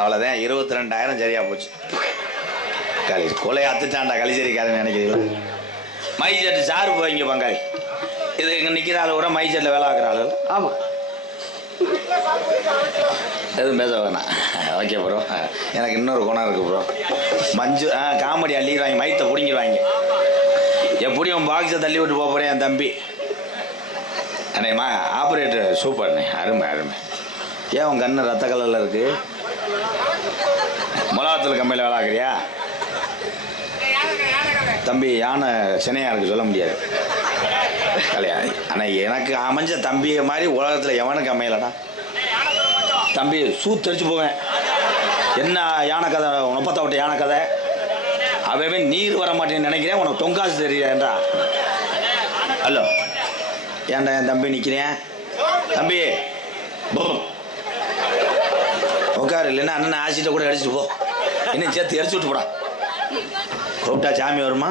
அவ்வளோதான் 22,000 சரியா போச்சு. கொலை அத்துச்சாண்டா களிச்சேரிக்காரன் நினைக்கிறீங்களா? மை செட்டு சாரு போய்ங்க பங்காளி. இது இங்கே நிற்கிற ஆள் கூட மை செட்டில் வேலை ஆக்குற ஆள். ஆமாம், எதுவும் பேச வேணாம். ஓகே ப்ரோ, எனக்கு இன்னொரு குணம் இருக்குது ப்ரோ. மஞ்சு காமெடி அள்ளிடுவாங்க, மைத்தை பிடிங்கிடுவாங்க. எப்படியும் பாக்ஸை தள்ளி விட்டு போகிறேன் என் தம்பி. அண்ணேம்மா ஆப்ரேட்டர் சூப்பர்ண்ணே, அருமை அருமை. ஏன் உன் கண்ணு ரத்த கலரில் இருக்குது? மிளகாத்தூள் கம்மியில் வேலை ஆக்குறியா தம்பி? யானை சினையாக இருக்குது, சொல்ல முடியாது கலையா. ஆனால் எனக்கு அமைஞ்ச தம்பியை மாதிரி உலகத்தில் எவனுக்கு அமையலடா தம்பி. சூத்தரிச்சு போவேன். என்ன யானை கதை, உனப்பத்த விட்ட யானை கதை. அவவே நீர் வர மாட்டேன்னு நினைக்கிறேன், உனக்கு தொங்காசு தெரியன்றா. ஹலோ, ஏன்டா என் தம்பி நிற்கிறேன்? தம்பி உட்காரு, இல்லைன்னா அண்ணன் ஆசிட்ட கூட அடிச்சுட்டு போ. இன்னும் சேர்த்து எரிச்சு விட்டு போடா. கூப்பிட்டா சாமி வருமா?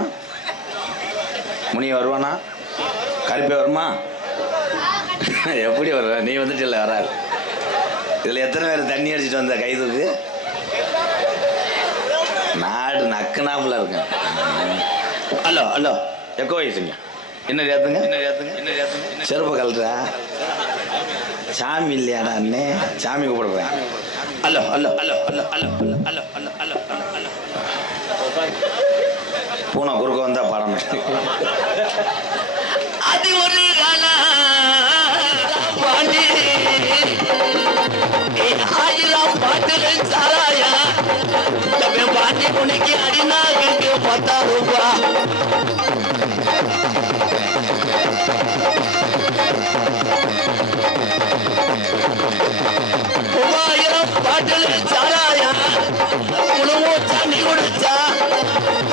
முனிய வருவானா? கருப்பே வருமா? எப்படி வருவ? நீ வந்துட்டு இல்லை, வராது. இதில் எத்தனை பேர் தண்ணி அடிச்சுட்டு வந்த கைதுக்கு? நாடு நக்குனாப்புல இருக்கேன். ஹலோ ஹலோ, எக்கோ வயசுங்க. என்ன ஏத்துங்க, என்ன ஏத்துங்க, என்ன ஏத்துங்க. செருப்ப கலட்டுறா சாமி இல்லையாடா அண்ணே? சாமி கூப்பிடுறேன். Hello hello hello hello hello hello hello hello hello. பூனை குறுக்க வந்தா படம். அது ஒரு சாராயா பாட்டி புனைக்கு அடினா 10,000 ரூபாய். பாட்டில் சாராயா உணவு தண்ணி குடிச்சா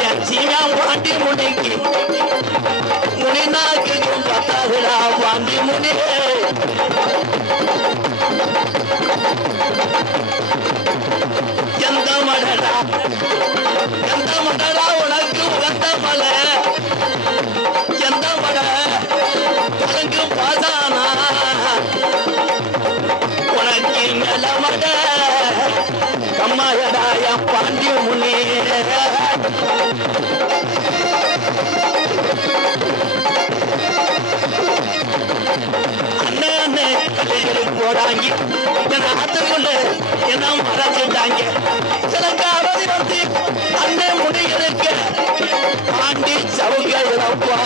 என் சீனா பாண்டி முனைக்கு முனிநாக்கு 10,000 பாண்டி முனி. எந்த மடடா எந்த மடடா உனக்கு உகந்த மலை? எந்த மட உனக்கு பாசானா? உனக்கு மேல மட கம்மாயடாய பாண்டி முனி. அண்ணே கல்லைகளுக்கு போடாங்க, என் ஆத்துக்குள்ள என்ன மறைச்சிட்டாங்க. சிலங்காவதி வந்து அண்ணே முடிகளுக்கு பாண்டி சவுக்க இழப்பா.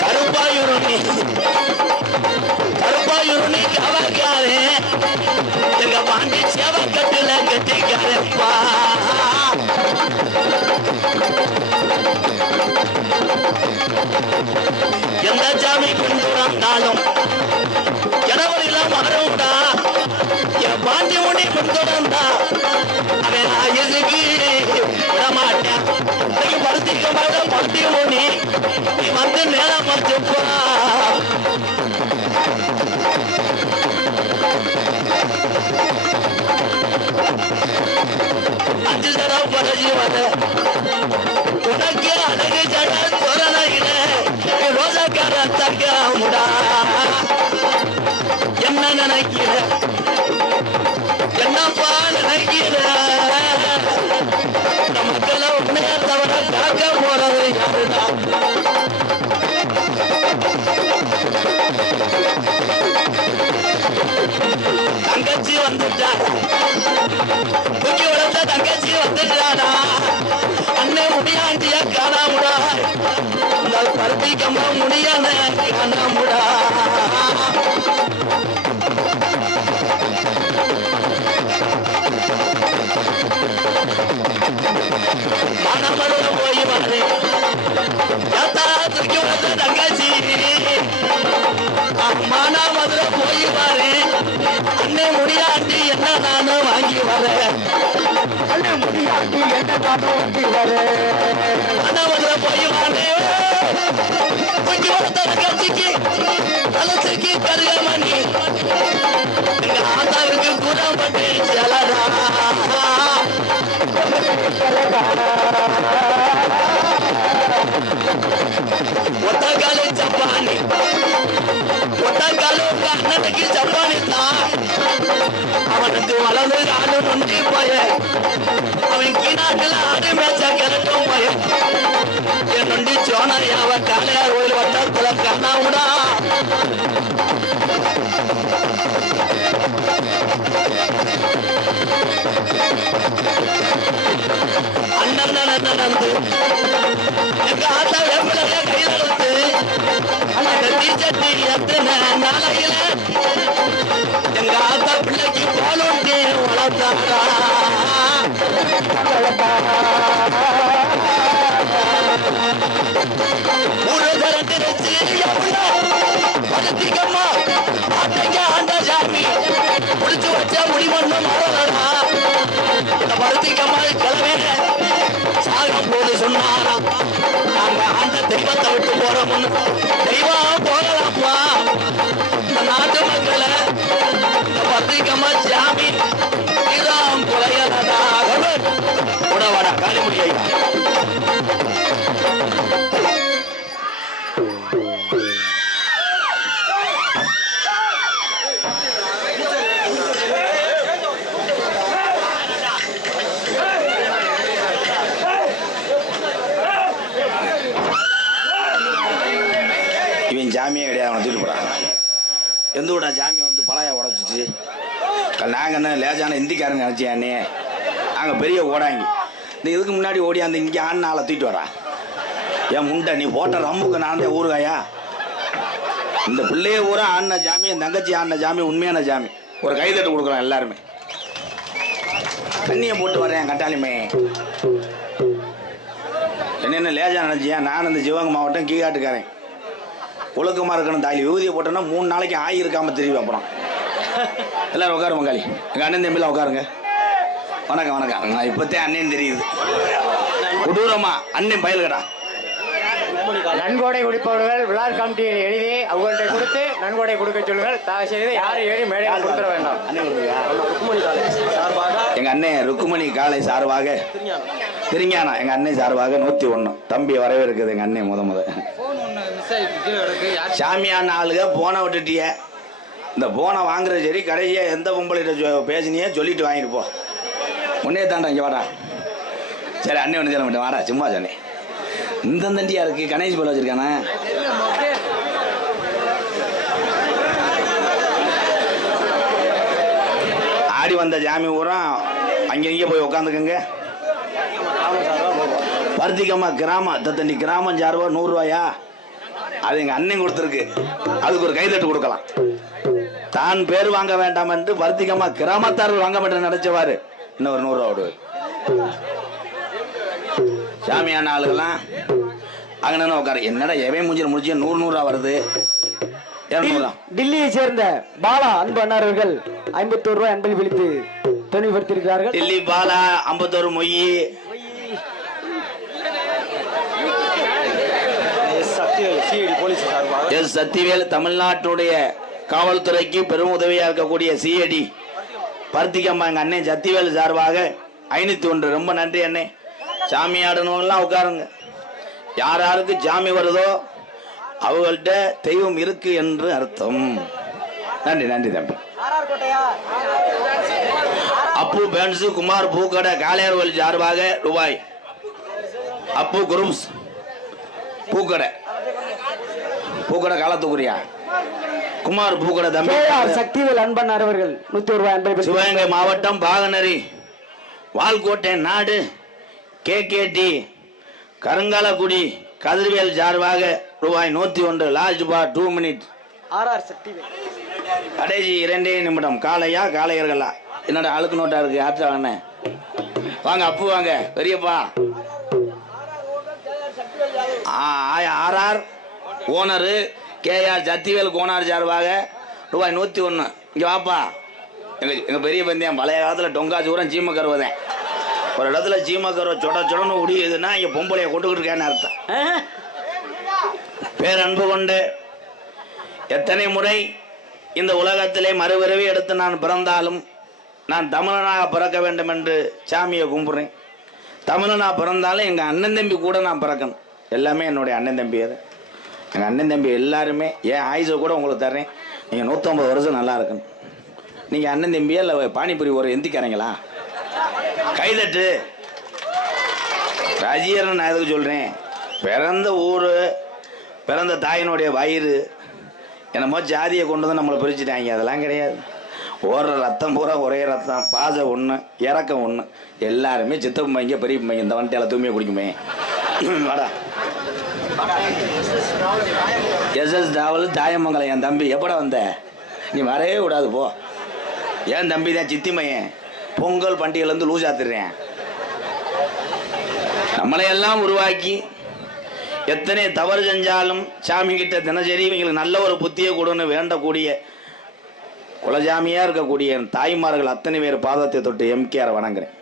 கருப்பாயுருணி கருப்பாயுருணி கவக்காரே எங்க பாண்டி சேவக்கட்டுல கட்டிக்காரப்பா. எந்த சாமி கொண்டு வந்தாலும் இடவழியில மாறும்டா. என் பாண்டி முனி கொண்டு வந்தா அவன் எதுக்கு விடமாட்டேன். படுத்திக்க மாட்டேன் பாண்டி முனி, நீ வந்து நேரம் பார்த்துப்பா. அஞ்சு தரம் பழகி வர உனக்கு அழகு ஜட தோரணையில ரோஜாக்கார தக்காமுடா. என்ன நினைக்கிற, என்னப்பா நினைக்கிற? மக்களை உண்மையா தவிர காக்க போறது யாருடா? தங்கச்சி வந்துட்டா, தூக்கி வளர்ந்த தங்கச்சி வந்துட்டாடா. அண்ணே முடியாண்டிய காணாமுடா, இந்த பருத்திக்கம்மா முடியான காணாமுடா. மானமருள போய் வாரு தூக்கி வளர்ந்த தங்கச்சி. மானாமதுரை போய் வாரு அண்ணன் முடியாட்டி என்ன நானும் வாங்கி வரேன் அண்ணன் முடியாட்டி என்ன நானும் வாங்கி வரேன் அண்ணாவதுல போய் வானே குஞ்சு வளர்த்த கட்சிக்கு அலசிக்கு கருகமணி எங்க ஆத்தாவுக்கு கூடப்பட்டு செலடா ஒத்தக்காலு ஜப்பானி ஒத்தக்காலு உங்க அண்ணனுக்கு ஜப்பானி தான் அவனுக்கு வலது காலு நொண்டி போய அவன் கீநாட்டுல ஆடு மேய்ச்ச கிளட்டும் போய என் நொண்டி சோனையாவ காலையார் கோயில் வட்டத்துல கண்ணாவுடா அண்ணன் நடந்து எங்க ஆத்தா வேப்பிலைய கையெழுத்து அந்த டீச்சட்டி எத்தனை நாளையில எங்க ஆத்தா பிள்ளைக்கு போலோட்டி வளர்த்தாரா ஊரு திரட்டிருச்சு வளர்த்திக்கம்மா ஆட்டைங்க ஆண்டா சாமி முடிச்சு வச்ச முடிவண்ணு மாறலடா இந்த வளர்த்திக்கம்மா கிளவே சாகம் போது சொன்னாராம் நாங்க அந்த தெய்வத்தை விட்டு போறோம்னு தெய்வம் போகலாம்ப்பா இந்த நாட்டு மக்களை இந்த பத்திரிக்கம்மா சாமி இதாம் குலையலதாக உடவாடா காலிமுடியா ஜாமியே கிடையாது அவனை தூக்கிட்டு போறாங்க எந்த விட ஜாமியை வந்து பழைய உடச்சிச்சு நாங்கள் என்ன லேஜான இந்திக்காரன் நினச்சியானே நாங்கள் பெரிய ஓடாங்கி இந்த இதுக்கு முன்னாடி ஓடி அந்த இங்கே ஆண் ஆளை தூக்கிட்டு வரா ஏன் முண்டை நீ போட்ட ரம்புக்கு நான் தான் ஊருகாயா இந்த பிள்ளைய ஊரா ஆடின ஜாமி என் தங்கச்சி ஆடின ஜாமி உண்மையான ஜாமி ஒரு கைதட்டு கொடுக்குறோம் எல்லாருமே தண்ணியை போட்டு வரேன் கட்டாளிமே என்ன லேஜா நினச்சியா நான் இந்த சிவகங்கை மாவட்டம் கீழாட்டுக்காரன் ஒழுக்கமாக இருக்கணும் தாலி விபூதியை போட்டோன்னா 3 நாளைக்கு ஆகி இருக்காமல் தெரியும் அப்புறம் எல்லாரும் உட்காரு மங்காளி எங்கள் அண்ணன் தம்பிலாம் உட்காருங்க வணக்கம் வணக்கம் நான் இப்போத்தே அண்ணன் தெரியுது கொடூரமா அண்ணன் பயல்கடா நன்கொடை கொடுப்பவர்கள் விழா கமிட்டியில் எழுதி அவங்கள்ட்ட கொடுத்து நன்கொடை கொடுக்க சொல்லுங்கள். தயவு செய்து யாரும் ஏறி மேடையில் கொடுத்துட வேண்டாம். எங்கள் அண்ணன் ருக்குமணி காலை சார்பாக திருஞானா எங்கள் அண்ணன் சார்பாக 101 தம்பி வரவேற்குது எங்கள் அண்ணன் முத சாமியான ஆளுக போனை விட்டுட்டிய இந்த போனை வாங்குறது சரி கடைசியா எந்த பொம்பளைகிட்ட பேசினியே சொல்லிட்டு வாங்கிட்டு போ முன்னே தாண்டா இங்கே வாடா சரி அண்ணன் ஒன்று சொல்ல மாட்டேன் வாடா சும்மா சொன்னேன் இந்த தண்டியா இருக்கு கணேஷ் போல வச்சிருக்கானே ஆடி வந்த ஜாமி ஊரா அங்கங்கே போய் உட்காந்துக்கங்க பருத்திக்கம்மா கிராமம் தத்தண்டி கிராமம் சார்பா 100 ரூபாயா அது எங்க அண்ணன் கொடுத்துருக்கு அதுக்கு ஒரு கைதட்டு கொடுக்கலாம் தான் பேர் வாங்க வேண்டாம் என்று பருத்திக்கம்மா கிராமத்தார்கள் வாங்க மாட்டேன் நினைச்சவாரு இன்னும் ஒரு 100 ரூபா விடுவாரு சாமியான ஆளுகள்லாம் அங்கே உட்காரு என்னடா எவன் மூஞ்சில் முடிச்சு 100 வருது 200 டில்லியை சேர்ந்த பாலா அன்பு அண்ணார்கள் 51 ரூபாய் அன்பில் விழித்து தெளிவுபடுத்தியிருக்கிறார்கள். டில்லி பாலா 51 மொய் எஸ் சத்திவேல் தமிழ்நாட்டுடைய காவல்துறைக்கு பெரும் உதவியா இருக்கக்கூடிய சிஐடி பருத்திக்கம்மா எங்க அண்ணன் சத்திவேல் சார்பாக 501 ரொம்ப நன்றி அண்ணே. சாமி ஆடணும்லாம் உட்காருங்க யார் யாருக்கு ஜாமி வருதோ அவங்கள்ட்ட தெய்வம் இருக்கு என்று அர்த்தம். நன்றி நன்றி தம்பி. அப்பு பேன்ஸ் குமார் பூக்கடை காளையார்கோவில் சார்பாக ரூபாய் அப்பு குரூப்ஸ் பூக்கடை காலத்துக்குரியா குமார் பூக்கடை தம்பி சக்திவேல் அன்பண்ணார் அவர்கள் 101 ரூபாய் அன்பை சிவகங்கை மாவட்டம் பாகனரி வால்கோட்டை நாடு கேகேடி கருங்காலக்குடி கதிர்வேல் சார்பாக ரூபாய் 101 லாஸ்ட் பார் 2 மினிட் கடைசி 2 நிமிடம். காளையா காளையர்களா என்னடா அழுக்கு நோட்டா இருக்கு ஆற்றா வாங்க அப்பு வாங்க பெரியப்பா RR owner KR Sathivel Konar சார்பாக ரூபாய் 101 இங்க வாப்பா எங்கள் பெரிய பந்தயம் பழைய காலத்தில் டொங்கா சூரம் சீம கருவதேன். ஒரு இடத்துல சீம கருவை சொடன்னு உடியுதுன்னா இங்கே பொம்பளையை கொட்டுக்கிட்டு இருக்கேன்னு அர்த்தம். பேரன்பு கொண்டு எத்தனை முறை இந்த உலகத்திலே மறுபிறவி எடுத்து நான் பிறந்தாலும் நான் தமிழனாக பிறக்க வேண்டும் என்று சாமியை கும்பிட்றேன். தமிழனாக பிறந்தாலும் எங்கள் அண்ணன் தம்பி கூட நான் பிறக்கணும். எல்லாமே என்னுடைய அண்ணன் தம்பி. அது எங்கள் அண்ணன் தம்பி எல்லாருமே என் ஆயுசை கூட உங்களுக்கு தர்றேன். நீங்கள் 150 வருஷம் நல்லா இருக்கணும். நீங்கள் அண்ணன் தம்பியா இல்லை பானிபுரி ஒரு எந்திக்காரங்களா? கைதட்டு. ரஜியரன் நான் எதுக்கு சொல்கிறேன், பிறந்த ஊர் பிறந்த தாயினுடைய வயிறு என்னமோ ஜாதியை கொண்டு வந்து நம்மளை பிரிச்சுட்டாங்க. அதெல்லாம் கிடையாது. ஓடுற ரத்தம் பூரா ஒரே ரத்தம், பாசம் ஒன்று, இறக்கம் ஒன்று. எல்லாருமே சித்தப்பு மைங்க பெரிய மைங்க. இந்த வண்டியால் தூய்மையை குடிக்குமே. வாடா எஸ்எஸ் தாவல் தாயமங்கலம். என் தம்பி எப்படா வந்த? நீ வரவே கூடாது போ. என் தம்பி தான் சித்தி மையன். பொங்கல் பண்டிகைலேருந்து லூஸ் ஆத்துறேன். நம்மளையெல்லாம் உருவாக்கி எத்தனை தவறு செஞ்சாலும் சாமி கிட்ட தினசரி இவங்களுக்கு நல்ல ஒரு புத்தியை கொடுன்னு வேண்டக்கூடிய குலஜாமியாக இருக்கக்கூடிய தாய்மார்கள் அத்தனை பேர் பாதத்தை தொட்டு எம்கேஆர் வணங்குறேன்.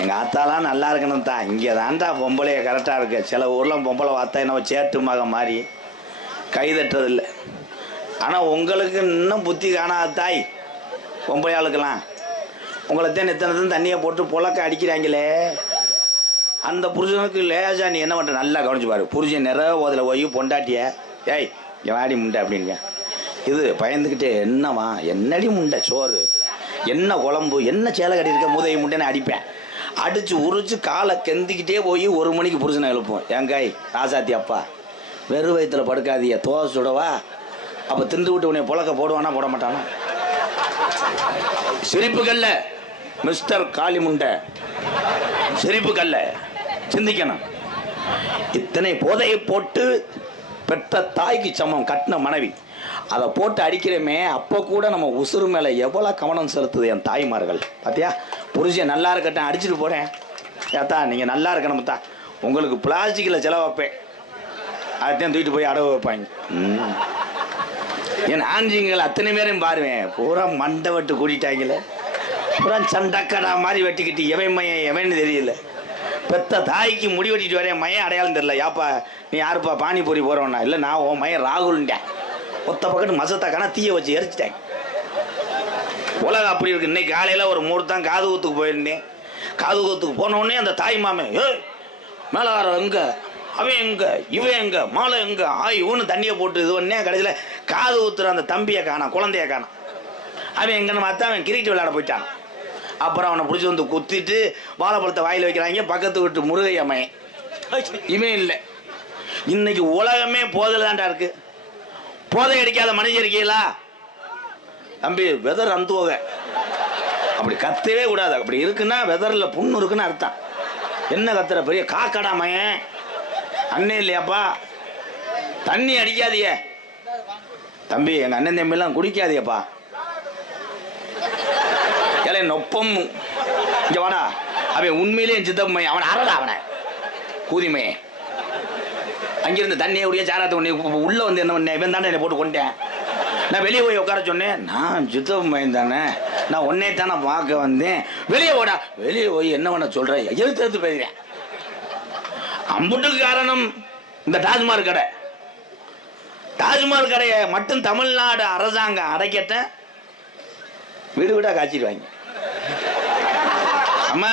எங்கள் ஆத்தாலாம் நல்லா இருக்கணும் தான். இங்கே தான்டா பொம்பளைய கரெக்டாக இருக்கு. சில ஊரில் பொம்பளை வார்த்தா என்ன சேட்டு மக மாதிரி கைதட்டுறதில்லை. ஆனால் உங்களுக்கு இன்னும் புத்தி காணாத தாய் பொம்பளை ஆளுக்கெல்லாம். உங்களை தான் எத்தனை தண்ணியை போட்டு புழக்க அடிக்கிறாங்களே. அந்த புருஷனுக்கு லேசா நீ என்ன பண்ணுற நல்லா கவனிச்சு பாரு. புருஷன் நிறைய ஓதில் போய் பொண்டாட்டிய ஏய் வாடி முண்டை அப்படிங்க. இது பயந்துக்கிட்டே என்னவா என்னடி முண்டை சோறு என்ன குழம்பு என்ன சேலை கட்டியிருக்க முதவி முண்டைன்னு அடிப்பேன். அடித்து உரிச்சு காலை கெந்திக்கிட்டே போய் 1 மணிக்கு புருஷனை எழுப்போம். ஏங்காய் ராசாத்தி அப்பா வெறும் வயிற்றுல படுக்காதிய தோசை சுடவா. அப்போ திண்டு விட்டு உன்னை புழக்க போடுவானா போட மாட்டானா? சிரிப்புக்கல்ல மிஸ்டர் காளிமுண்டை, சிரிப்புக்கல்ல. சிந்திக்கணும். இத்தனை போதையை போட்டு பெற்ற தாய்க்கு சமம் கட்டின மனைவி அதை போட்டு அடிக்கிறமே. அப்போ கூட நம்ம உசுறு மேலே எவ்வளோ கவனம் செலுத்துது என் தாய்மார்கள். பார்த்தியா, புருஷன் நல்லா இருக்கட்டும் அடிச்சுட்டு போகிறேன். ஏத்தா நீங்கள் நல்லா இருக்கணும் தா, உங்களுக்கு பிளாஸ்டிக்கில் செலவு வைப்பேன். அதைத்தான் தூக்கிட்டு போய் அடவு வைப்பாங்க. என் ஆஞ்சிங்கள் அத்தனை பேரையும் பாருவேன். பூரா மண்டை வெட்டு கூட்டிட்டாங்களே. பூரா சண்டக்கடா மாதிரி வெட்டிக்கிட்டு எவன் மையன் எவன்னு தெரியல. பெத்த தாய்க்கு முடி வெட்டிட்டு வரேன். மையன் அடையாளம் தெரியல. யாப்பா நீ யாருப்பா பானிபூரி போகிறவனா? இல்லை நான் உன் மையன் ராகுல்ண்டேன். ஒத்த பக்கத்து மசத்தாக்கான தீயை வச்சு எரிச்சிட்டேன். உலகம் அப்படி இருக்கு. இன்னைக்கு காலையில் ஒரு மூர்த்தம் காது ஊத்துக்கு போயிருந்தேன். காது ஊத்துக்கு போனோடனே அந்த தாய் மாமே மேலகாரம் எங்க, அவன் எங்க, இவன் எங்க, மாலை எங்க இவனு தண்ணியை போட்டு இது பண்ணே. கடைசியில் காது ஊத்துற அந்த தம்பியை காணாம், குழந்தைய காணாம். அவன் எங்கன்னு பார்த்தா அவன் கிரிக்கெட் விளையாட போயிட்டான். அப்புறம் அவனை பிடிச்சி வந்து குத்திட்டு வாழைப்பழத்தை வாயில் வைக்கிறாங்க. பக்கத்து விட்டு முருகையம்மையன் இவன் இல்லை. இன்னைக்கு உலகமே போதில் தான்டா இருக்கு. போதை அடிக்காத மனுஷன் இருக்கீங்களா தம்பி? வெதர் அந்துவங்க அப்படி கத்தவே கூடாது. அப்படி இருக்குன்னா வெதரில் புண்ணு இருக்குன்னு அர்த்தம். என்ன கத்துற பெரிய காக்கடா மையன் அண்ணே இல்லையாப்பா? தண்ணி அடிக்காதிய தம்பி. எங்கள் அண்ணன் தம்பிலாம் குடிக்காதியப்பா. ஏலே நொப்பம் இங்கே வாடா. அவன் உண்மையிலே என் சித்தப்பு மையன். அவனை அறடா அவனை கூதிமையே. அங்கிருந்து தண்ணியை உடைய சாராத்த உடனே உள்ளே வந்து என்ன பண்ணேன், இவன் தானே என்னை போட்டு கொண்டேன். நான் வெளியே போய் உட்கார சொன்னேன். நான் சித்தப்பு மையன் தானே, நான் உன்னே தானே பார்க்க வந்தேன். வெளியே போடா. வெளியே போய் என்ன பண்ண சொல்கிறேன், எழுத்து பேசுகிறேன். அம்புட்டுக்கு காரணம் இந்த டாஸ்மாக் கடை. டாஸ்மாக் கடையை மட்டும் தமிழ்நாடு அரசாங்கம் அடைக்கட்ட வீடு வீடாக காய்ச்சிடுவாங்க. அம்மா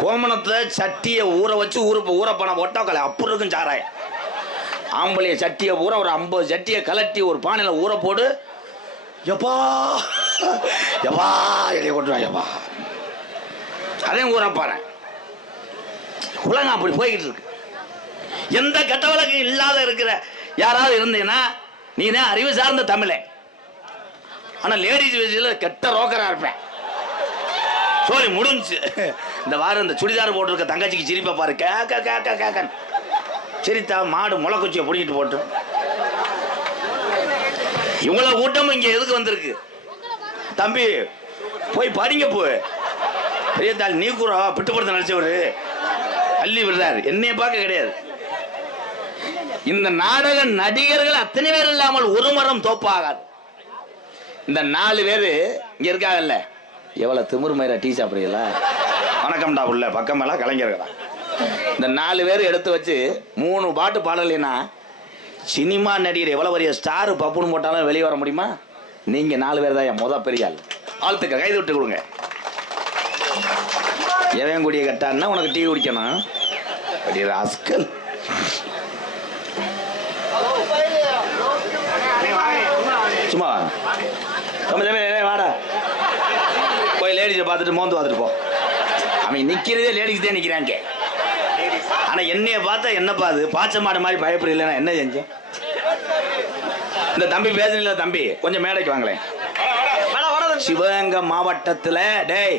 கோமணத்தை சட்டியை ஊற வச்சு ஊறப்பணம் போட்டால் அப்படி இருக்கும் சாராயம். ஆம்பளைய சட்டியை ஊற ஒரு 50 சட்டியை கலட்டி ஒரு பானையில் ஊற போடு. எப்பா எப்பா இடையே கொட்டுவான். எப்பா அதையும் ஊறப்பாறேன். உலகம் அப்படி போய்கிட்டு இருக்கு. எந்த கெட்ட வழக்கம் இல்லாத இருக்கிற யாராவது இருந்தீங்கன்னா நீ தான் அறிவு சார்ந்த தமிழே. ஆனால் லேடிஸ் விஷயத்தில் கெட்ட ரோக்கராக இருப்பேன். சோழி முடிஞ்சு. இந்த வாரம் இந்த சுடிதார் போட்டிருக்க தங்கச்சிக்கு சிரிப்பை பாரு. கேக்க கேக்க கேக்க சிரித்தா மாடு முளைக்குச்சியை பிடிக்கிட்டு போட்டு. இவ்வளவு கூட்டம் இங்கே எதுக்கு வந்திருக்கு தம்பி? போய் படிங்க. போய் பெரிய தாள் நீ கூட பிட்டுப்படுத்த நினைச்சவரு அள்ளி விடுறாரு. என்னைய பார்க்க கிடையாது. இந்த நாடக நடிகர்கள் அத்தனை பேர் இல்லாமல் ஒரு மரம் தோப்பாகாது. இந்த 4 பேர் இங்க இருக்காங்கல்ல, எவ்வளவு திமிரு மயிரா டீ சாப்பிடுறீங்களா? வணக்கம்டா உள்ள பக்கம் மேல கலைஞர்களா. இந்த 4 பேர் எடுத்து வச்சு 3 பாட்டு பாடலைன்னா சினிமா நடிகர் எவ்வளவு பெரிய ஸ்டார் பப்புன்னு போட்டாலும் வெளியே வர முடியுமா? நீங்க 4 பேர் தான் என் பெரிய ஆள். ஆழ்த்துக்க கைது விட்டு கொடுங்க. எவன் குடிய கட்டான்னா உனக்கு டீ குடிக்கணும். ராஸ்கல். சும்மா வாடா போய் லேடிஸை பார்த்துட்டு மோந்து பார்த்துட்டு போ. அவன் நிக்கிறதே லேடிஸ் தான் நிக்கிறாங்க. ஆனா என்னைய பார்த்தா என்னப்பா அது பாச்ச மாடு மாதிரி பயப்படல. என்ன செஞ்சேன்? இந்த தம்பி பேசல. தம்பி கொஞ்சம் மேடைக்கு வாங்களேன். சிவகங்கை மாவட்டத்துல டேய்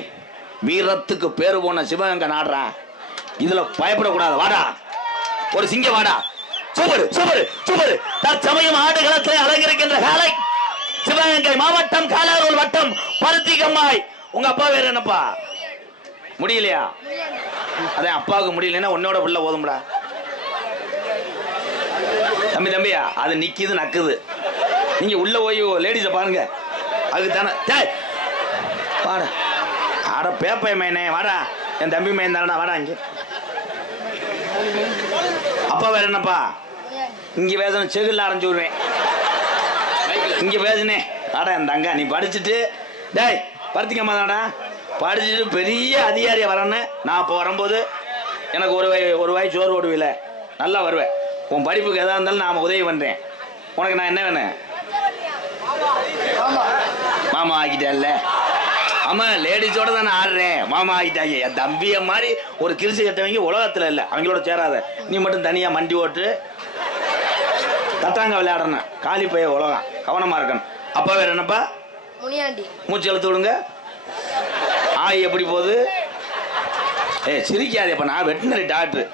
வீரத்துக்கு பேரு போன சிவகங்கை நாடுறா. இதுல பயப்படக்கூடாது. வாடா ஒரு சிங்க வாடா. Super super super. தற்சமயம் ஆடுகளத்தில் அலங்கரிக்கின்ற காலை சிவகங்கை மாவட்டம் காலாரூர் வட்டம் பருத்திகம்மாய். உங்க அப்பா வேற என்னப்பா? முடியலையா? அதான் அப்பாவுக்கு முடியலன்னா உன்னோட பிள்ளை போதும்டா. தம்பி தம்பியா அது நிக்குது நக்குது. நீங்க உள்ள போய் லேடிஸை பாருங்க. அதுக்கு தானே வாடா. ஆட பேப்பை மேனே வாடா. என் தம்பி மேன் தானடா வாடா. இங்க அப்பா வேற என்னப்பா? இங்க பேசணும் செகுல்ல ஆரம்பிச்சு விடுவேன். இங்க பேசுனே வாடா. என் தங்கா நீ படிச்சுட்டு டேய் பருத்திக்கம்மா தான்டா படிச்சுட்டு பெரிய அதிகாரியை வரேன்னு நான் இப்போ வரும்போது எனக்கு ஒரு வாய் சோறு ஓடுவில்ல நல்லா வருவேன். உன் படிப்புக்கு எதா இருந்தாலும் நான் உதவி பண்ணுறேன். உனக்கு நான் என்ன வேணும்? மாமா ஆக்கிட்டேன்ல. ஆமா லேடிஸோட தான் நான் ஆடுறேன். மாமா ஆகிட்டாங்க. என் தம்பிய மாதிரி ஒரு கிரிசு கட்டவங்க உலகத்துல இல்லை. அவங்களோட சேராத. நீ மட்டும் தனியா மண்டி ஓட்டு தட்டாங்க விளையாடணும். காலி பைய உலகம். கவனமா இருக்கணும். அப்பா வேற என்னப்பா? முனியாண்டி. மூச்சு எழுத்து விடுங்க. ஆய் எப்படி போகுது? சிரிக்காது. இப்ப நான் வெட்டினரி டாக்டர்.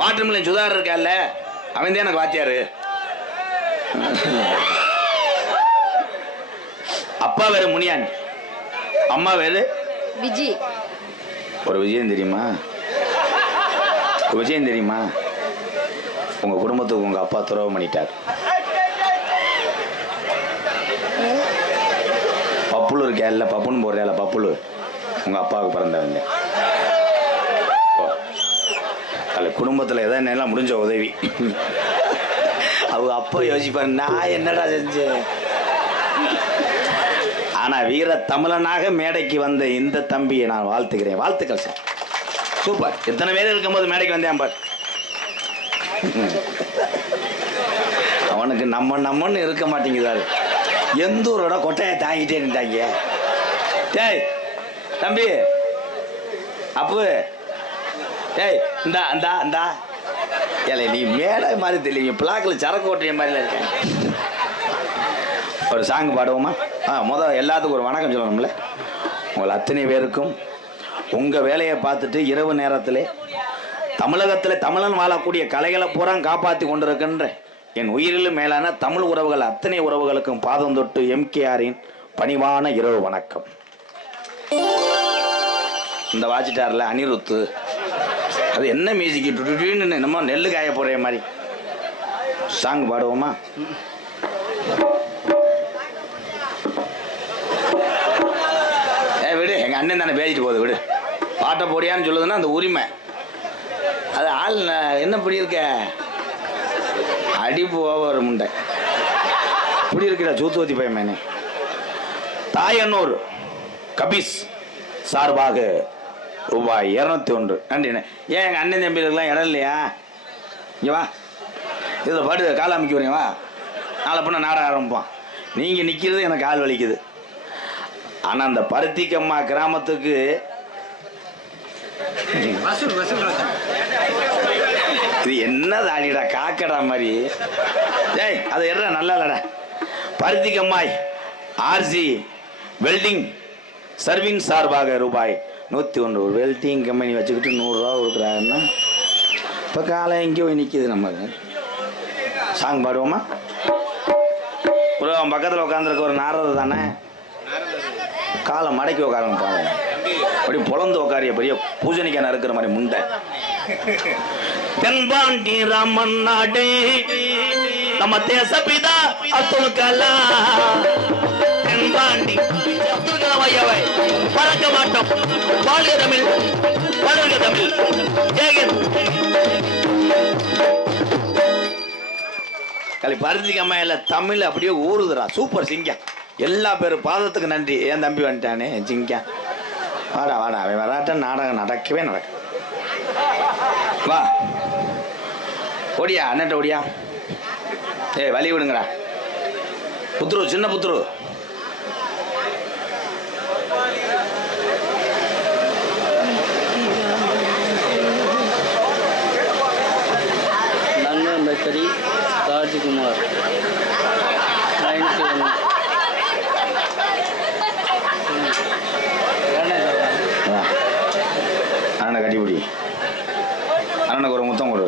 வாட்டர்மில்லன் சுதாகர் இருக்கல்ல, அவன் தான் எனக்கு வாத்தியாரு. அப்பா வேற முனியாண்டி, அம்மா வேறு விஜி. ஒரு விஜயம் தெரியுமா? விஜயம் தெரியுமா? உங்க குடும்பத்துக்கு உங்க அப்பா துரோகம் பண்ணிட்டார். பப்புலு இருக்கேல்ல, பப்புன்னு போடுறேல, பப்புலு உங்க அப்பாவுக்கு பிறந்தவங்க. அது குடும்பத்தில் எதாவது எல்லாம் முடிஞ்ச உதவி. அவங்க அப்பா யோசிப்பாரு நான் என்னடா செஞ்சேன். ஆனா வீர தமிழனாக மேடைக்கு வந்த இந்த தம்பியை நான் வாழ்த்துக்கிறேன். வாழ்த்துக்கள் சார். சூப்பர். இத்தனை பேர் இருக்கும்போது மேடைக்கு வந்தேன் பார். அவனுக்கு நம்மன்னு இருக்க மாட்டேங்குதாரு. எந்த ஊரோட கொட்டையை தாங்கிட்டே நின்றாங்க. டேய் தம்பி அப்பு டேய் இந்தா இந்தா இந்தா ஏலே நீ மேடை மாதிரி தெரியல, பிளாக்கில் சரக்கு ஓட்டுற மாதிரில இருக்கேன். ஒரு சாங் பாடுவோமா? எல்லாத்துக்கும் ஒரு வணக்கம் சொல்லணும்ல. உங்கள் அத்தனை பேருக்கும் உங்கள் வேலையை பார்த்துட்டு இரவு நேரத்தில் தமிழகத்தில் தமிழன் வாழக்கூடிய கலைகளை பூரா காப்பாற்றி கொண்டிருக்கின்ற என் உயிரிலும் மேலான தமிழ் உறவுகள் அத்தனை உறவுகளுக்கும் பாதம் தொட்டு எம்கேஆரின் பணிவான இரவு வணக்கம். இந்த வாச்சிட்டார்ல அனிருத்து, அது என்ன மியூசிக் நம்ம நெல்லு காய போடுற மாதிரி. சாங் பாடுவோமா? விடு, எங்க அண்ணன் தானே பேசிட்டு போகுது, விடு. பாட்டை போடியான்னு சொல்லுதுன்னா அந்த உரிமை. அது ஆள் என்ன இப்படி இருக்க அடிப்பு ஒரு முண்டை இப்படி இருக்கிற சூத்துவத்தி பையன். தாயன்னூர் கபீஸ் சார்பாக ரூபாய் 201. நன்றி. ஏன் எங்கள் அண்ணன் தம்பிகளுக்கெல்லாம் இடம் இல்லையா? இங்கே வா, இதில் பாட்டு கால் அமைக்க வரீங்க. வா, நாளை பண்ண நாட ஆரம்பிப்பான். நீங்கள் நிற்கிறது எனக்கு கால் வலிக்குது. ஆனால் அந்த பருத்திக்கம்மா கிராமத்துக்கு இது என்ன தாடிடா காக்கடா மாதிரி. ஏய் அதை எற நல்லா இல்லடா. பருத்திக்கம்மாய் ஆர்சி வெல்டிங் சர்வீங் சார்பாக ரூபாய் 101. ஒரு வெல்டிங் கம்பெனி வச்சுக்கிட்டு 100 ரூபா கொடுக்குறாருன்னா இப்போ காலை எங்கேயோ போய் நிற்கிது. நமக்கு சாங் பாடுவோமா? ஒரு அவன் பக்கத்தில் உட்காந்துருக்க ஒரு நாரது தானே, காலை மடக்கி உட்காரப்பாங்க. அப்படி பொழந்து உட்காரிய பெரிய பூஜணிக்கான இருக்கிற மாதிரி முண்டை. தென்பாண்டி ராமன் நாடு நம்ம தேசபிதா அப்துல் கலாம். முனியாண்டி அப்துல் கலாம் ஐயாவை மறக்க மாட்டோம். வாழ்க தமிழ், வளர்க தமிழ். ஜெயஹிந்த். பருத்திக்கு அம்மையில தமிழ் அப்படியே ஊறுதுடா. சூப்பர் சிங்கம். எல்லா பேரும் பாதத்துக்கு நன்றி. என் தம்பி வந்துட்டானே சிங்கம். வாடா வாடா, அவன் வராட்ட நாடகம் நடக்கவே நடக்கும். வா ஓடியா, அண்ணன்ட்ட ஓடியா. ஏய் வழி விடுங்கடா. புத்துரு, சின்ன புத்துரு. நன்மன் பேக்கரி ராஜ்குமார். அண்ணனை கட்டிப்பிடி. அண்ணனுக்கு ஒரு முத்தம் கொடு.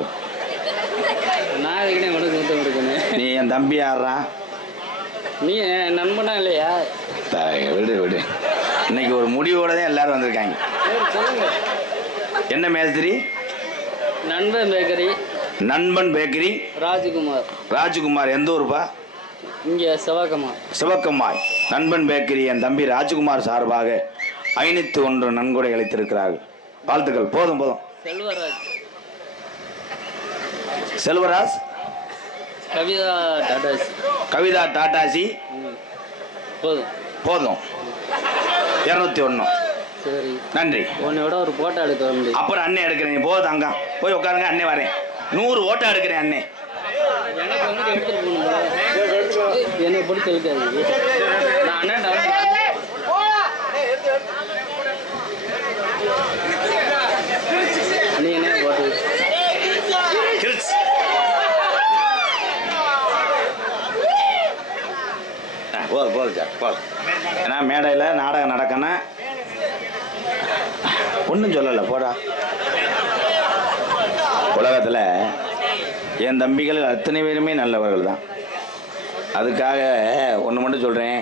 நான் இதுக்கிட்டே உனக்கு முத்தம் கொடுக்கணும். நீ என் தம்பி யாரா? நீ என் நண்பனா இல்லையா? விடு விடு. இன்னைக்கு ஒரு முடிவோட தான் எல்லாரும் வந்திருக்காங்க. சொல்லுங்க. என்ன மேஸ்திரி? நண்பன் பேக்கரி. நண்பன் பேக்கரி ராஜ்குமார். ராஜ்குமார் எந்த ஊருப்பா? இங்கே சிவகம்மாள். சிவக்கம்மாய். நண்பன் பேக்கரி என் தம்பி ராஜ்குமார் சார்பாக 501 நன்கொடை அளித்திருக்கிறார்கள். வாழ்த்துக்கள். போதும் போதும். செல்வராஜ். செல்வராஜ். கவிதா டாடாஸ். கவிதா டாட்டாசி. போதும் போதும். 201. சரி நன்றி. உன்னையோட ஒரு போட்டோ எடுக்க வர முடியும். அப்புறம் அண்ணே எடுக்கிறேன். போதும் அங்க போய் உட்காருங்க. அண்ணே வரேன். 100 ஓட்டா எடுக்கிறேன் அண்ணே. எனக்கு வந்து எடுத்துட்டு போகணும். என்னை பிடிச்சி இருக்காது. நான் அண்ணன் நீ என்ன போட்டு கிரிஸ். போதும் போதும் சார் போதும். ஏன்னா மேடையில் நாடகம் நடக்கணும். ஒன்றும் சொல்லலை போடா. உலகத்தில் என் தம்பிகள் அத்தனை பேருமே நல்லவர்கள் தான். அதுக்காக ஒன்று மட்டும் சொல்கிறேன்.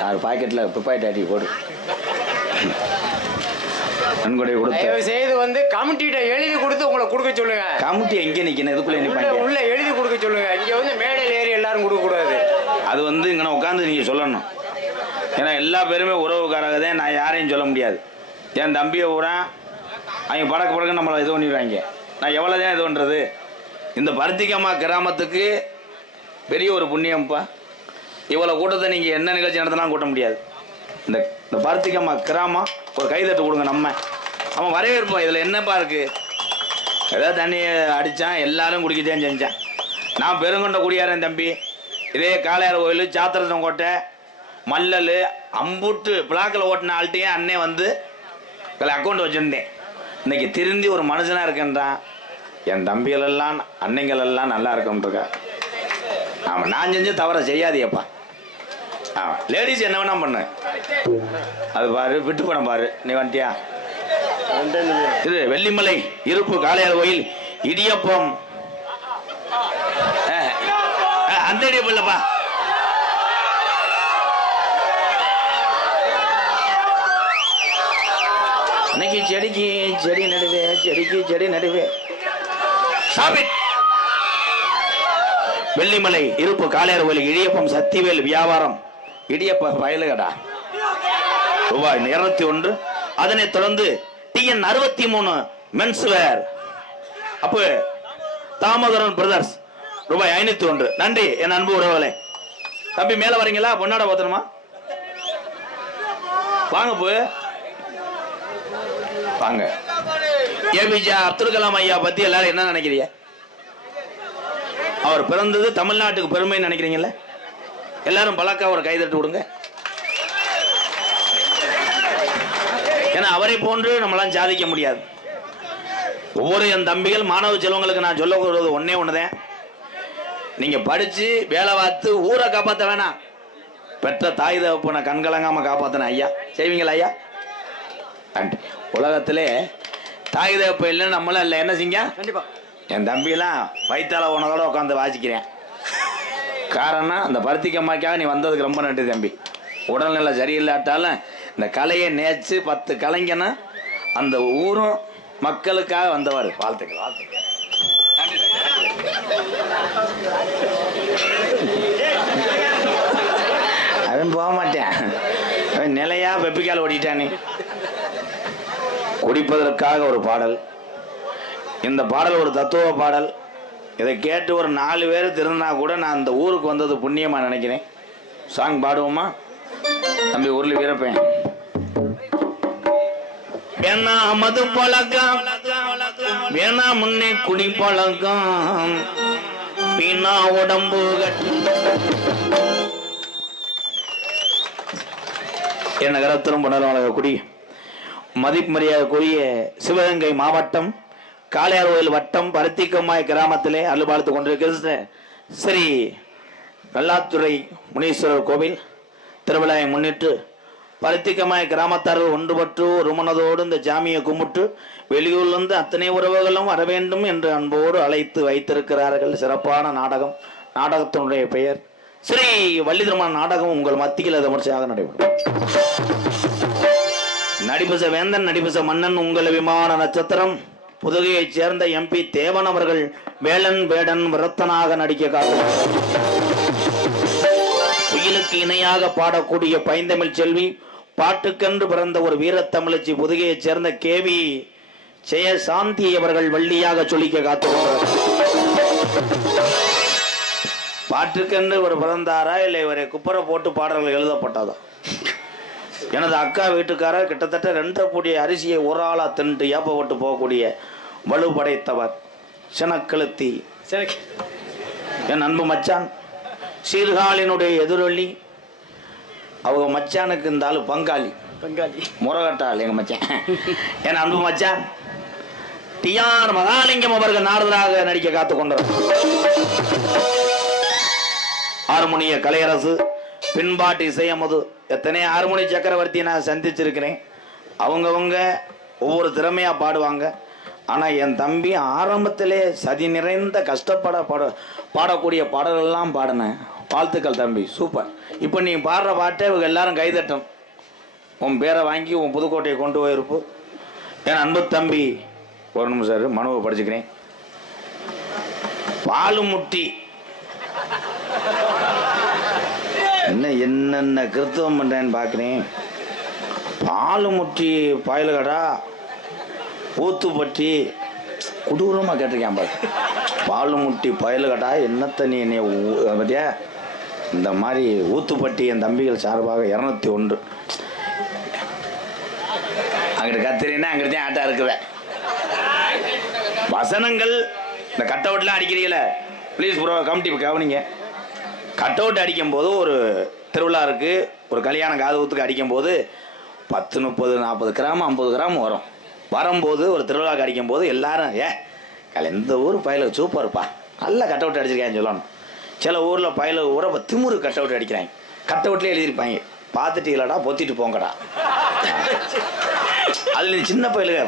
யார் பாக்கெட்டில் துப்பாக்கி ஆட்டி போடு. நன்கொடை கொடுத்து தயவு செய்து வந்து கமிட்டிகிட்ட எழுதி கொடுத்து உங்களை கொடுக்க சொல்லுங்க. கமிட்டி எங்கே நிற்கணும்? இதுக்குள்ளே நிற்பாங்க. உள்ள எழுதி கொடுக்க சொல்லுங்க. இங்க வந்து மேடையில் ஏறி எல்லாரும் கொடுக்க கூடாது. அது வந்து இங்கே உட்காந்து நீங்கள் சொல்லணும். ஏன்னா எல்லா பேருமே உறவுக்காரங்க தான். நான் யாரையும் சொல்ல முடியாது. என் தம்பியை பூரா அவங்க படக்கு படக்கு நம்மளை இது பண்ணிடுவாங்க. நான் எவ்வளோ தான் இது பண்ணுறது? இந்த பருத்திக்கம்மா கிராமத்துக்கு பெரிய ஒரு புண்ணியம்ப்பா. இவ்வளோ கூட்டத்தை நீங்கள் என்ன நிகழ்ச்சி நடத்தினாலும் கூட்ட முடியாது. இந்த பருத்திக்கம்மா கிராமம் ஒரு கைதட்டு கொடுங்க. நம்ம அவன் வரவேற்போம். இதில் என்னப்பா இருக்குது? ஏதாவது தண்ணியை அடித்தான், எல்லாரும் குடிக்கத்தான் செஞ்சான். நான் பெருங்கொண்ட குடியாரன் தம்பி. இதே காளையார் கோயில், சாத்திரத்தம் கோட்டை, மல்லல், அம்புட்டு பிளாக்கில் ஓட்டின ஆள்கிட்டையும் அண்ணே வந்து அக்கௌண்ட் வச்சுருந்தேன். இன்னைக்கு திருந்தி ஒரு மனுஷனாக இருக்கேன்றான். என் தம்பிகளெல்லாம் அன்னைங்களெல்லாம் நல்லா இருக்கும்ன்றிருக்கா. ஆமாம், நான் செஞ்ச தவறை செய்யாதியப்பா. ஆமாம், லேடிஸ் என்ன வேணா பண்ணு. அது பாரு, விட்டு படம் பாரு. நீ வந்துட்டியா? இது வெள்ளிமலை இருப்பு காளையார் கோயில் இடியப்பம். அந்த இடியப்பம் இல்லப்பா. அன்னைக்கு செடிக்கு செடி நடுவே, செடிக்கு செடி நடுவே. வெள்ளிமலை இருப்பு காளையார் கோயில் இடியப்பம் சத்திவேல் வியாபாரம். இடியப்ப பயலுகடா ரூபாய் 201. அதனைத் தொடர்ந்து TN 63 மென்ஸ்வேர் அப்போ தாமோதரன் பிரதர்ஸ் ரூபாய் 501. நன்றி என் அன்பு உறவுகளே. தம்பி மேல வரீங்களா? பொன்னாட போத்தணுமா? வாங்க போய் வாங்க. APJ அப்துல் கலாம் ஐயா பத்தி எல்லாரும் என்ன நினைக்கிறீங்க? அவர் பிறந்தது தமிழ்நாட்டுக்கு பெருமை நினைக்கிறீங்கல்ல? எல்லாரும் பலக்கா ஒரு கைதட்டு விடுங்க. ஏன்னா அவரை போன்று நம்மளாம் சாதிக்க முடியாது. ஒவ்வொரு என் தம்பிகள் மாணவ செல்வங்களுக்கு நான் சொல்ல ஒன்னே ஒண்ணுதான். நீங்க படிச்சு வேலை பார்த்து ஊரை காப்பாற்ற வேணாம். பெற்ற தாய் தகப்பனை கண்கலங்காம காப்பாத்தின ஐயா செய்வீங்களா ஐயா? உலகத்திலே தாய் தகப்ப இல்லை நம்மளும் இல்லை. என்ன செய்ய? கண்டிப்பா என் தம்பியெல்லாம் வயிற்றால உனதோட உட்காந்து வாசிக்கிறேன். காரணம் அந்த பருத்திக்கம்மாக்காக நீ வந்ததுக்கு ரொம்ப நன்றி தம்பி. உடல்நிலை சரியில்லாட்டாலும் இந்த கலையை நேச்சு 10 கலைஞனா அந்த ஊரும் மக்களுக்காக வந்தவர். வாழ்த்துக்கள் வாழ்த்துக்கள். அவன் போக மாட்டேன். நிலையா வெப்பிக்கால் ஓடிட்டானே. குடிப்பதற்காக ஒரு பாடல். இந்த பாடல் ஒரு தத்துவ பாடல். இதை கேட்டு ஒரு 4 பேர் திருந்தா கூட நான் அந்த ஊருக்கு வந்தது புண்ணியமா நினைக்கிறேன். சாங் பாடுவோமா தம்பி? உருளி வீரப்பேன். வேணா மது பழக்கம், வேணா முன்னே குடி பழக்கம், வீணா உடம்பு கட்டு. என் நகரத்திலும் புனர்வழங்கக்குடி மதிப்பு மரியாதைக்குரிய சிவகங்கை மாவட்டம் காளையார் கோயில் வட்டம் பருத்திக்கம்மாய் கிராமத்திலே அருள் பார்த்து கொண்டிருக்கிறது ஸ்ரீ கல்லாத்துறை முனீஸ்வரர் கோவில் திருவிழாவை முன்னிட்டு பருத்திக்கம்மாய் கிராமத்தார்கள் ஒன்றுபட்டு ஒரு மனதோடு இந்த ஜாமியை கும்பிட்டு வெளியூர்லிருந்து அத்தனை உறவுகளும் வர வேண்டும் என்று அன்போடு அழைத்து வைத்திருக்கிறார்கள். சிறப்பான நாடகம். நாடகத்தினுடைய பெயர் ஸ்ரீ வள்ளி திருமண நாடகம். உங்கள் மத்தியில் விமர்சையாக நடைபெறும். நடிபச வேந்தன், நடிபச மன்னன், உங்கள் விமான நட்சத்திரம் புதுகையைச் சேர்ந்த MP தேவன் அவர்கள் வேலன் வேடன் விரத்தனாக நடிக்க காத்துள்ளார். குயிலுக்கு இணையாக பாடக்கூடிய பைந்தமிழ் செல்வி, பாட்டுக்கென்று பிறந்த ஒரு வீரத்தமிழச்சி புதுகையைச் சேர்ந்த KV ஜெயசாந்தி அவர்கள் வள்ளியாக சொல்லிக்க காத்துள்ளார். பாட்டுக்கென்று ஒரு பிறந்தாரா இல்லை இவரை குப்பரை போட்டு பாடல்கள் எழுதப்பட்டதா? எனது அக்கா வீட்டுக்காரர் கிட்டத்தட்ட 2 பூடி அரிசியை ஒரு ஆளா தின்று ஏப்பப்பட்டு போகக்கூடிய வலு படைத்தவர். சினக்கழுத்தி என் அன்பு மச்சான், சீர்காழினுடைய எதிரொலி. அவங்க மச்சானுக்கு இந்த ஆளு பங்காளி முறகட்டாள் எங்க மச்சான். என் அன்பு மச்சான் TR மகாலிங்கம் அவர்கள் நாரதராக நடிக்க காத்து கொண்டார். ஹார்மோனிய கலையரசு, பின்பாட்டு இசையமது, எத்தனை ஹார்மோனி சக்கரவர்த்தியை நான் சந்திச்சிருக்கிறேன். அவங்கவுங்க ஒவ்வொரு திறமையா பாடுவாங்க. ஆனா என் தம்பி ஆரம்பத்திலே சதி நிறைந்த பாடக்கூடிய பாடல்கள்லாம் பாடினேன். வாழ்த்துக்கள் தம்பி, சூப்பர். இப்போ நீ பாடுற பாட்டை இவங்க எல்லாரும் கைதட்டும். உன் பேரை வாங்கி உன் புதுக்கோட்டையை கொண்டு போயிருப்பு. என் அன்பு தம்பி, ஒரு நிமிஷம் மனுவை படிச்சுக்கிறேன். பாலுமுட்டி என்னென்ன கிருத்துவம் பண்றேன்னு பார்க்குறேன். பாலுமுட்டி பாயலுகடா ஊத்துப்பட்டி கொடூரமாக கேட்டிருக்கேன் பாரு. பாலுமுட்டி பயலுகடா என்னத்த நீ பத்தியா? இந்த மாதிரி ஊத்துப்பட்டி என் தம்பிகள் சார்பாக 201 அங்கிட்டு கத்துறீங்கன்னா அங்கிட்டு ஆட்டா இருக்குவேன். வசனங்கள் இந்த கட் அவுட்லாம் அடிக்கிறீங்கள, ப்ளீஸ் ப்ரோ கமிட்டி கவனிங்க. கட் அவுட் அடிக்கும் போது ஒரு திருவிழா இருக்கு, ஒரு கல்யாணம் காது ஊத்துக்கு அடிக்கும் போது 10, 30, 40 கிராம் 50 கிராம் வரும். வரும்போது ஒரு திருவிழாக்கு அடிக்கும் போது எல்லாரும் எந்த ஊர் பயில சூப்பர்ப்பா நல்ல கட் அவுட் அடிச்சிருக்கேன்னு சொல்லணும். சில ஊரில் பயில ஊரை திமுரு கட் அவுட் அடிக்கிறாங்க. கட் அவுட்லேயே எழுதியிருப்பாங்க, பார்த்துட்டு இல்லடா பொத்திட்டு போங்கடா. அதில் சின்ன பயிலுங்க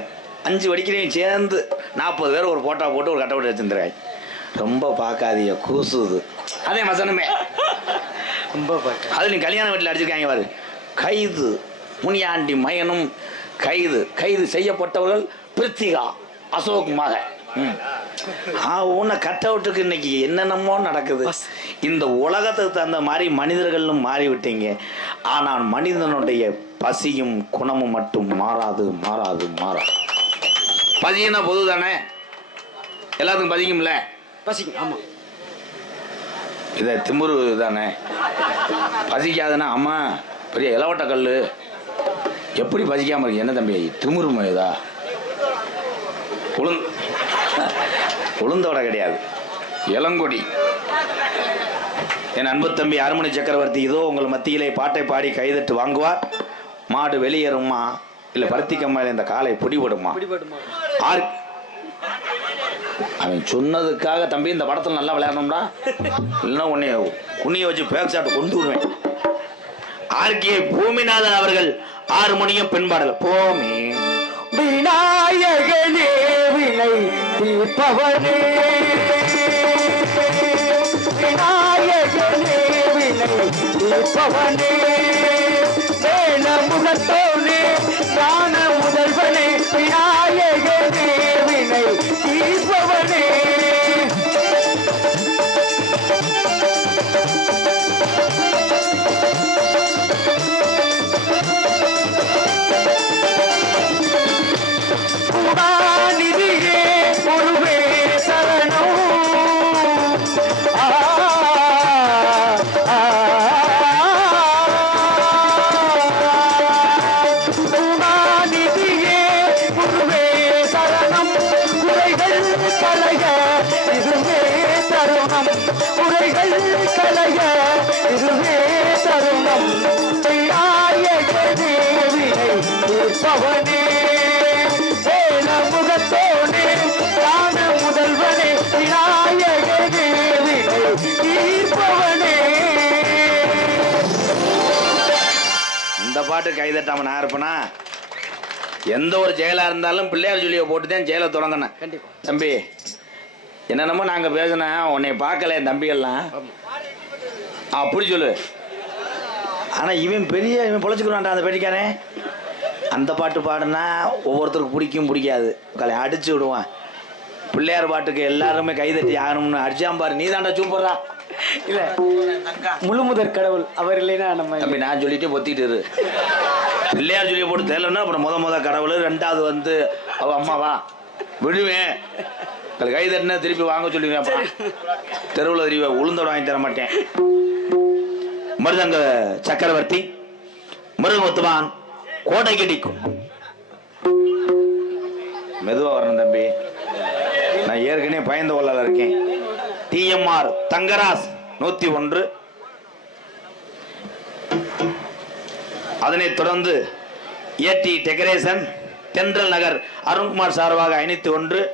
5 வடிக்கிறேன் சேர்ந்து 40 பேர் ஒரு போட்டோ போட்டு ஒரு கட் அவுட் வச்சுருந்துருக்காங்க. ரொம்ப பார்க்காதீங்க, கூசுது. அதே வசனமே ரொம்ப அதில் நீ கல்யாண வீட்டில் அடிச்சிருக்காங்க பாரு. கைது முனியாண்டி மயனும் கைது செய்யப்பட்டவர்கள் பிரித்திகா அசோக் மக. உன்னை கட் அவுட்டுக்கு இன்னைக்கு என்னென்னமோ நடக்குது. இந்த உலகத்துக்கு தகுந்த மாதிரி மனிதர்களும் மாறிவிட்டீங்க. ஆனால் மனிதனுடைய பசியும் குணமும் மட்டும் மாறாது. பசினா பொது தானே, எல்லாத்துக்கும் பசிக்கும்ல. பசிக்கும், ஆமா. இதை திமுரு தானே, பசிக்காதுன்னா அம்மா பெரிய இலவட்ட கல் எப்படி பசிக்காம இருக்கு? என்ன தம்பி திமுரு மயதா? உளுந்தோட கிடையாது, இளங்கொடி. என் அன்பு தம்பி ஹார்மோனி சக்கரவர்த்தி இதோ உங்கள் மத்தியிலே பாட்டை பாடி கைதட்டு வாங்குவார். மாடு வெளியேறுமா இல்ல பருத்திக்கம்மாயில் இந்த காலை பிடிபடுமா? அவன் சொன்னதுக்காக தம்பி இந்த படத்தில் நல்லா விளையாடணும்டா, இல்லைன்னா உன்னை குனிய வச்சு பேக் சாப்பிட்டு கொண்டு விடுவேன். RK பூமிநாதன் அவர்கள் ஹார்மோனியம் பெண்பாடல். போமே விநாயகனே வினை தீர்ப்பவனே, விநாயகனே வினை தீர்ப்பவனே, வேண முகத்தோனே ஞான முதல்வனே, விநாயகனே வினை தீர்ப்பவனே. இதுவே தருணம் விநாயகனே வினை தீர்ப்பவனே முகத்தோனே ஞான முதல்வனே விநாயகனே வினை தீர்ப்பவனே. இந்த பாட்டு கைதட்டாம நான் இருப்பேனா? எந்த ஒரு செயலா இருந்தாலும் பிள்ளையார் சொல்லியை போட்டு தான் செயலை தொடங்கணும். கண்டிப்பா தம்பி என்னென்னமோ நாங்கள் பேசினேன், உன்னை பார்க்கல என் தம்பிகள்லாம் அப்படி சொல்லு. ஆனால் இவன் பொழைச்சிக்கிறான்டா அந்த பெட்டிக்காரே. அந்த பாட்டு பாடுனா ஒவ்வொருத்தருக்கு பிடிக்கும் பிடிக்காது, அடிச்சு விடுவான். பிள்ளையார் பாட்டுக்கு எல்லாருமே கைதட்டி ஆகணும்னு அடிச்சாம்பாரு. நீ தாண்டா சூப்பரா. இல்ல முழு முதற் கடவுள் அவர் இல்லைன்னா நம்ம தம்பி நான் சொல்லிட்டு பொத்திட்டு இரு. பிள்ளையார் சொல்லி போட்டு தெரியலன்னா அப்புறம் முத கடவுள், ரெண்டாவது வந்து அவ அம்மாவா விடுவேன். கை தட்டினா திருப்பி வாங்க சொல்லுவேன். தெருவில் தெரிவ உளுந்தோட வாங்கி தர மாட்டேன். மருதங்க சக்கரவர்த்தி மிருகமுத்துவான் கோட்டை கடிக்கும். மெதுவா வரணும் தம்பி, நான் ஏற்கனவே பயந்த கொள்ளால இருக்கேன். டிஎம்ஆர் தங்கராஸ் 101. அதனைத் தொடர்ந்து ஏடி டெக்கரேஷன் தென்றல் நகர் அருண்குமார் சார்பாக 501.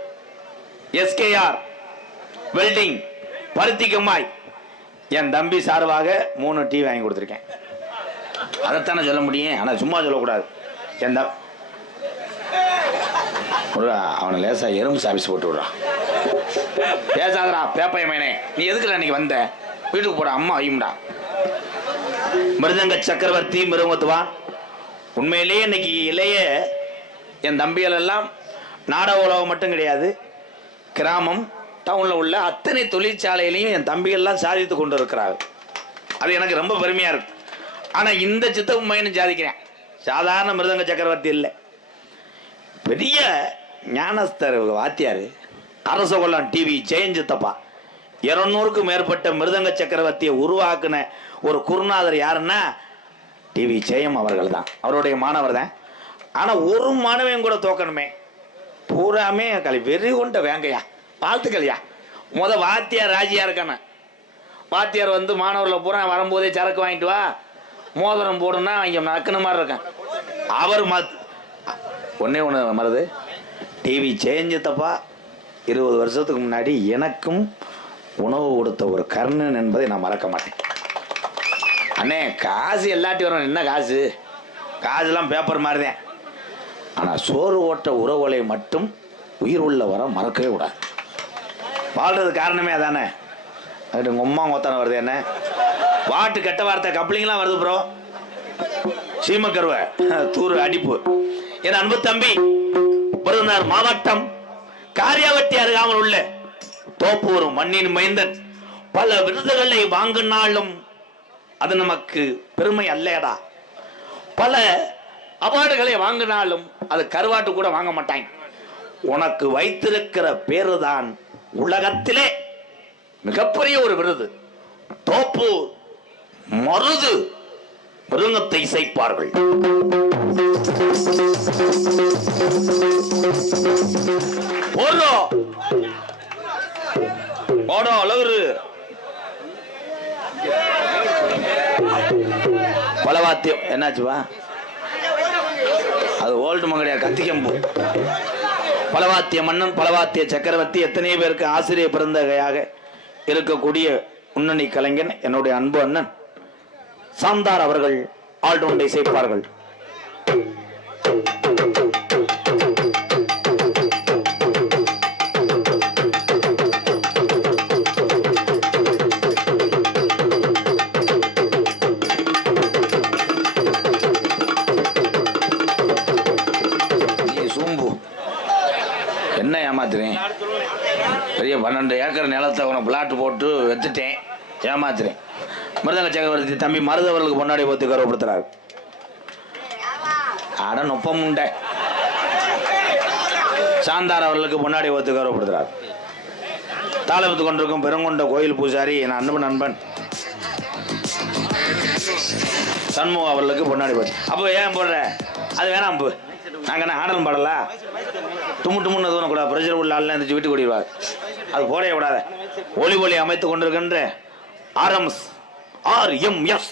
எஸ்கேஆர் வெல்டிங் பருத்திக்கம்மாய் என் தம்பி சார்பாக 3 டீ வாங்கி கொடுத்துருக்கேன். அதைத்தானே சொல்ல முடியும், ஆனால் சும்மா சொல்லக்கூடாது. என் அவனை லேசா எறும்பு சாப்பிஸ் போட்டு விடுறான். பேசாதடா பேப்பைய மேனே, நீ எதுக்குல அன்னைக்கு வந்த? வீட்டுக்கு போட அம்மா ஐயும்டா. மிருதங்க சக்கரவர்த்தி மிருகமுத்துவான் உண்மையிலேயே இன்னைக்கு இளைய என் தம்பிகள் எல்லாம் நாடக உலகம் மட்டும் கிடையாது, கிராமம் டவுனில் உள்ள அத்தனை தொழிற்சாலையிலையும் என் தம்பிகள்லாம் சாதித்து கொண்டு இருக்கிறார்கள். அது எனக்கு ரொம்ப பெருமையாக இருக்கு. ஆனால் இந்த சித்தப்பு மையனும் சாதிக்கிறேன். சாதாரண மிருதங்க சக்கரவர்த்தி இல்லை, பெரிய ஞானஸ்தர் வாத்தியார். அரச கொள்ளான் டிவி ஜெயன் சித்தப்பா 200க்கும் மேற்பட்ட மிருதங்க சக்கரவர்த்தியை உருவாக்குன ஒரு குருநாதர் யாருன்னா டிவி ஜெயம் அவர்கள் தான். அவருடைய மாணவர் தான். ஆனால் ஒரு மாணவன் கூட தோக்கணுமே, பூராமே வெறி கொண்ட வேங்கையா. வாழ்த்துக்கள்யா. வாத்தியார் ராஜியா இருக்கான வாத்தியார் வந்து மாணவர்களை பூரா வரும்போதே சரக்கு வாங்கிட்டு வா, மோதிரம் போடுன்னா இங்கே நக்குன மாதிரி இருக்கான். அவர் ஒன்னே ஒன்று மருது, டிவி சேஞ்சத்தப்பா 20 வருஷத்துக்கு முன்னாடி எனக்கும் உணவு கொடுத்த ஒரு கர்ணன் என்பதை நான் மறக்க மாட்டேன். அண்ணே காசு எல்லாட்டி வரும், என்ன காசு? காசுலாம் பேப்பர் மாதிரி தான். ஆனால் சோறு ஓட்ட உறவுகளை மட்டும் உயிர் உள்ள வர மறக்கவே கூடாது. வாழ்றது காரணமே அதானே. அது உங்கள் அம்மா ஒத்தான வருது என்ன வாட்டு கெட்ட வார்த்தை கப்ளிங்லாம் வருது ப்ரோ. சீமக்கருவை தூரு அடிப்பு. என் அன்பு தம்பி விருதுநகர் மாவட்டம் காரியாவட்டி அருகாமல் உள்ள தோப்பூர் மண்ணின் மைந்தன் பல விருதுகளை வாங்கினாலும் அது நமக்கு பெருமை அல்லடா. பல அவார்டுகளை வாங்கினாலும் அது கருவாட்டு கூட வாங்க மாட்டாங்க. உனக்கு வைத்திருக்கிற பேரு தான் உலகத்திலே மிகப்பெரிய ஒரு விருது. தோப்பூர் மருது மிருகத்தை இசைப்பார்கள். பலவாத்தியம் என்னாச்சுவா? அது ஓல்டு மங்கடியா கத்திக்கம்பு. பலவாத்திய மன்னன் பலவாத்திய சக்கரவர்த்தி எத்தனை பேருக்கு ஆசிரியர் பிறந்தகையாக இருக்கக்கூடிய முன்னணி கலைஞன் என்னுடைய அன்பு அண்ணன் சாந்தார் அவர்கள் ஆல்ரவுண்டை இசைப்பார்கள். என்ன ஏமாத்துறேன்? பெரிய 12 ஏக்கர் நிலத்தை உனக்கு பிளாட் போட்டு வச்சுட்டேன், ஏமாத்துறேன். மிருதங்க சக்கரவர்த்தி தம்பி மருது அவர்களுக்கு பொன்னாடி போத்து கௌரவப்படுத்துறாரு. ஆட நொப்பம் உண்டை. சாந்தார் அவர்களுக்கு பொன்னாடி போத்து கௌரவப்படுத்துறாரு. தாளவத்து கொண்டிருக்கும் பெருங்கொண்ட கோயில் பூசாரி என் அன்பு நண்பன் சண்முகம் அவர்களுக்கு பொன்னாடி போட்டு. அப்போ ஏன் போடுற? அது வேணாம். அம்பு நாங்கள் என்ன ஆடலும் பாடலா? தும்முன்னு தூண கூடாது. பிரஷர் உள்ள ஆள்லாம் இருந்துச்சு வீட்டுக்கு ஓடிடுவார். அது போடவே கூடாது. ஒளி அமைத்து கொண்டிருக்கின்ற ஆர்எம்எஸ் RMS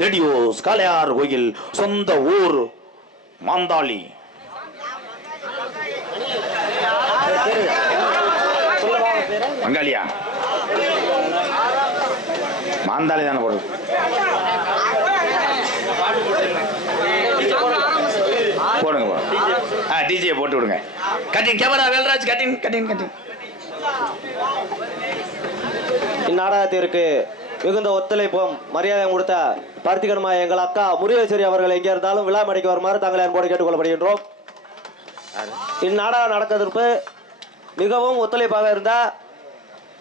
ரேடியோஸ் காளையார் கோயில், சொந்த ஊர் மாந்தாளி. பங்காளியா? மாந்தாளி தானே போடுது. போடுங்க டிஜே போட்டு விடுங்க. Cutting camera Velraj, cutting cutting cutting. இந்நாடகத்திற்கு மிகுந்த ஒத்துழைப்பும் மரியாதை கொடுத்த பார்த்திகர்மா எங்கள் அக்கா முருகேஸ்வரி அவர்கள் எங்கே இருந்தாலும் விழா மேடைக்கு வருமாறு தாங்கள் அன்போடு கேட்டுக்கொள்ளப்படுகின்றோம். இந்நாடகம் நடக்கிறதுக்கு மிகவும் ஒத்துழைப்பாக இருந்த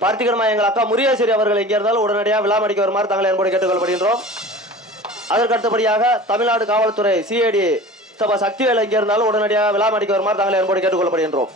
பார்த்திகர்மா எங்கள் அக்கா முருகேஸ்வரி அவர்கள் எங்கே இருந்தாலும் உடனடியாக விழா மேடைக்கு வருமாறு தாங்கள் அன்போடு கேட்டுக்கொள்ளப்படுகின்றோம். அதற்கு அடுத்தபடியாக தமிழ்நாடு காவல்துறை CID சக்திவேல் எங்கே இருந்தாலும் உடனடியாக விழா மேடைக்கு வருமாறு தாங்கள் அன்போடு கேட்டுக்கொள்ளப்படுகின்றோம்.